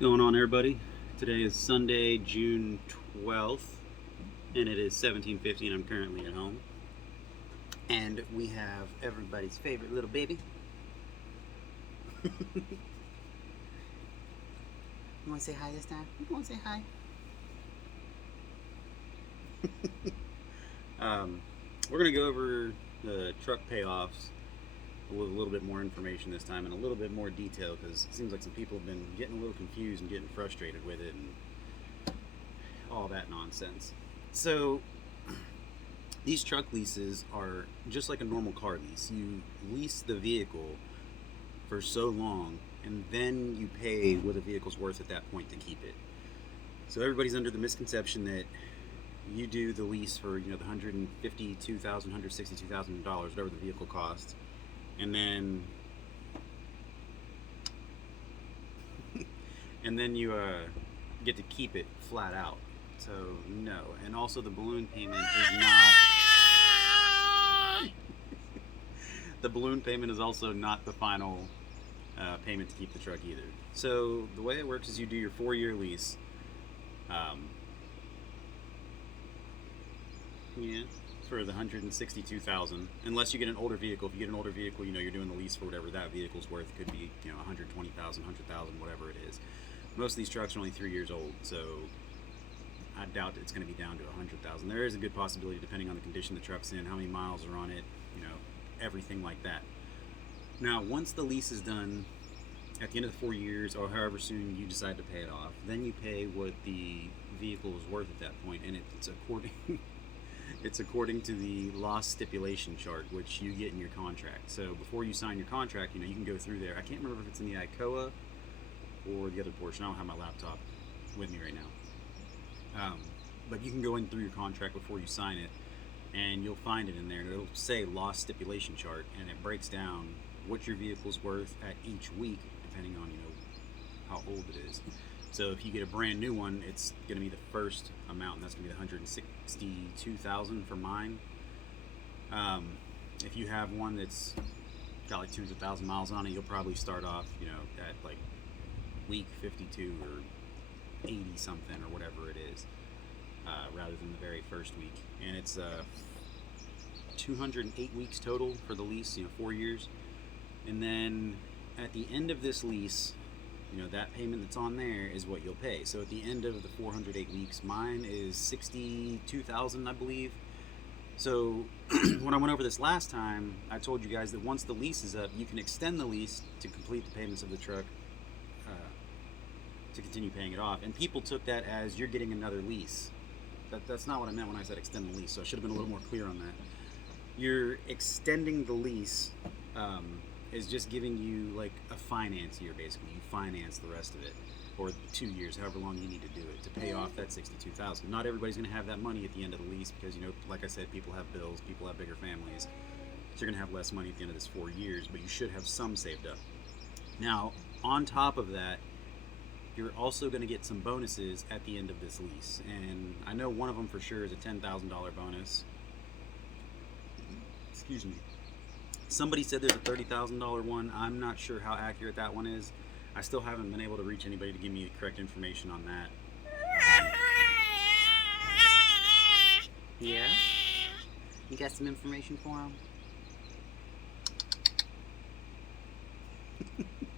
Going on, everybody? Today is Sunday, June 12th, and it is 17:50, and I'm currently at home. And we have everybody's favorite little baby. You want to say hi this time? You want to say hi? We're going to go over the truck payoffs with a little bit more information this time and a little bit more detail, because it seems like some people have been getting a little confused and getting frustrated with it and all that nonsense. So these truck leases are just like a normal car lease. You lease the vehicle for so long, and then you pay what the vehicle's worth at that point to keep it. So everybody's under the misconception that you do the lease for the $152,000, $162,000, whatever the vehicle costs, and then you get to keep it flat out. So no, and also the balloon payment is not. The balloon payment is also not the final payment to keep the truck either. So the way it works is you do your 4-year lease. For the $162,000, unless you get an older vehicle. If you get an older vehicle, you're doing the lease for whatever that vehicle's worth. It could be $120,000, $100,000, whatever it is. Most of these trucks are only 3 years old, so I doubt it's going to be down to $100,000. There is a good possibility, depending on the condition the truck's in, how many miles are on it, everything like that. Now, once the lease is done, at the end of the 4 years, or however soon you decide to pay it off, then you pay what the vehicle is worth at that point, and it's according it's according to the loss stipulation chart, which you get in your contract. So before you sign your contract, you can go through there. I can't remember if it's in the ICOA or the other portion. I don't have my laptop with me right now. But you can go in through your contract before you sign it, and you'll find it in there. It'll say loss stipulation chart, and it breaks down what your vehicle's worth at each week, depending on how old it is. So if you get a brand new one, it's going to be the first amount, and that's going to be the $162,000 for mine. If you have one that's got like 200,000 miles on it, you'll probably start off, at like week 52 or 80 something or whatever it is, rather than the very first week. And it's 208 weeks total for the lease, 4 years. And then at the end of this lease, that payment that's on there is what you'll pay. So at the end of the 408 weeks, mine is $62,000, I believe. So when I went over this last time, I told you guys that once the lease is up, you can extend the lease to complete the payments of the truck, to continue paying it off. And people took that as you're getting another lease. That's not what I meant when I said extend the lease, so I should have been a little more clear on that. You're extending the lease, is just giving you like a finance year, basically. You finance the rest of it, or 2 years, however long you need to do it, to pay off that $62,000. Not everybody's going to have that money at the end of the lease, because like I said, people have bills, people have bigger families, so you're going to have less money at the end of this 4 years, but you should have some saved up. Now, on top of that, you're also going to get some bonuses at the end of this lease, and I know one of them for sure is a $10,000 bonus. Excuse me. Somebody said there's a $30,000 one. I'm not sure how accurate that one is. I still haven't been able to reach anybody to give me the correct information on that. Yeah? You got some information for him?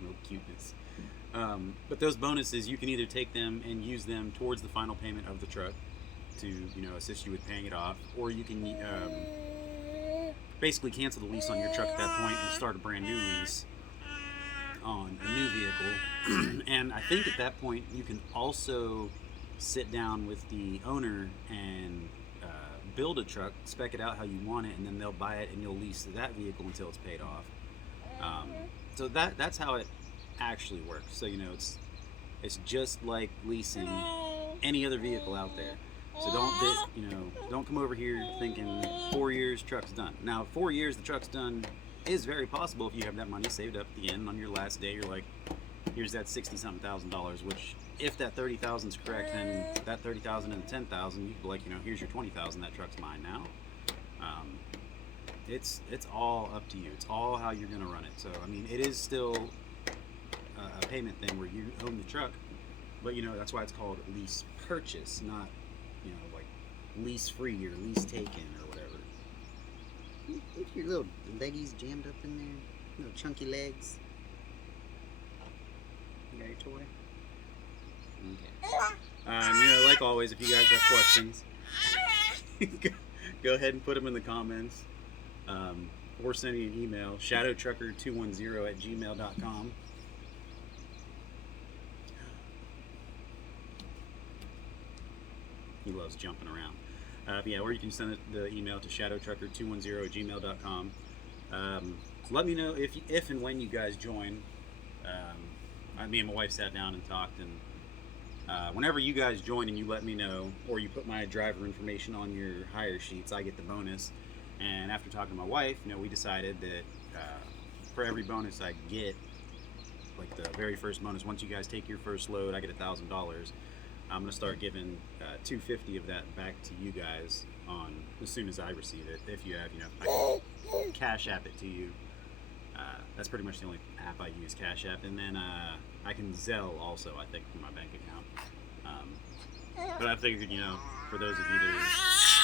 No cuteness. But those bonuses, you can either take them and use them towards the final payment of the truck to, assist you with paying it off, or you can basically cancel the lease on your truck at that point and start a brand new lease on a new vehicle. And I think at that point you can also sit down with the owner and build a truck, spec it out how you want it, and then they'll buy it and you'll lease that vehicle until it's paid off. So that's how it actually works. So it's just like leasing any other vehicle out there. So don't come over here thinking 4 years, truck's done. Now, 4 years, the truck's done is very possible if you have that money saved up at the end. On your last day, you're like, here's that $60-something thousand, which if that $30,000 is correct, then that $30,000 and the $10,000, you could be like, here's your $20,000, that truck's mine now. It's all up to you. It's all how you're going to run it. So, I mean, it is still a payment thing where you own the truck, But you know, that's why it's called lease purchase, not, you know, like lease free or lease taken or whatever. Look your little leggies jammed up in there. Little chunky legs. You got your toy? Okay. You know, like always, if you guys have questions, go ahead and put them in the comments. Or send me an email, shadowtrucker210@gmail.com. He loves jumping around. Yeah, or you can send the email to shadowtrucker210@gmail.com. Let me know if and when you guys join. Me and my wife sat down and talked, and whenever you guys join and you let me know, or you put my driver information on your hire sheets, I get the bonus. And after talking to my wife, you know, we decided that for every bonus I get, like the very first bonus, once you guys take your first load, I get $1,000. I'm gonna start giving $250 of that back to you guys on as soon as I receive it. If you have, you know, I can Cash App it to you. That's pretty much the only app I use, Cash App, and then I can Zelle also, I think, from my bank account. But I figured, you know, for those of you that are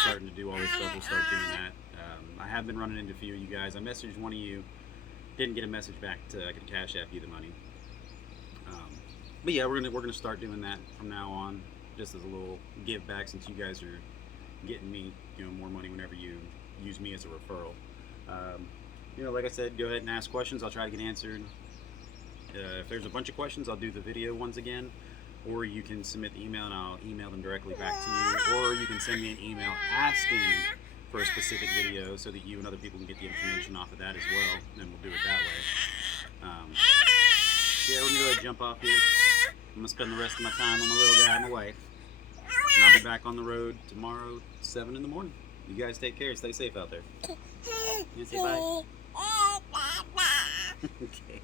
starting to do all this stuff, we'll start doing that. I have been running into a few of you guys. I messaged one of you, didn't get a message back I could Cash App you the money. But yeah, we're gonna start doing that from now on, just as a little give back, since you guys are getting me, you know, more money whenever you use me as a referral. You know, like I said, go ahead and ask questions. I'll try to get answered. If there's a bunch of questions, I'll do the video ones again, or you can submit the email and I'll email them directly back to you, or you can send me an email asking for a specific video so that you and other people can get the information off of that as well, and we'll do it that way. Yeah, we're gonna go ahead and jump off here. I'm gonna spend the rest of my time with my little guy and my wife, and I'll be back on the road tomorrow, 7 in the morning. You guys take care. Stay safe out there. You say bye. Okay.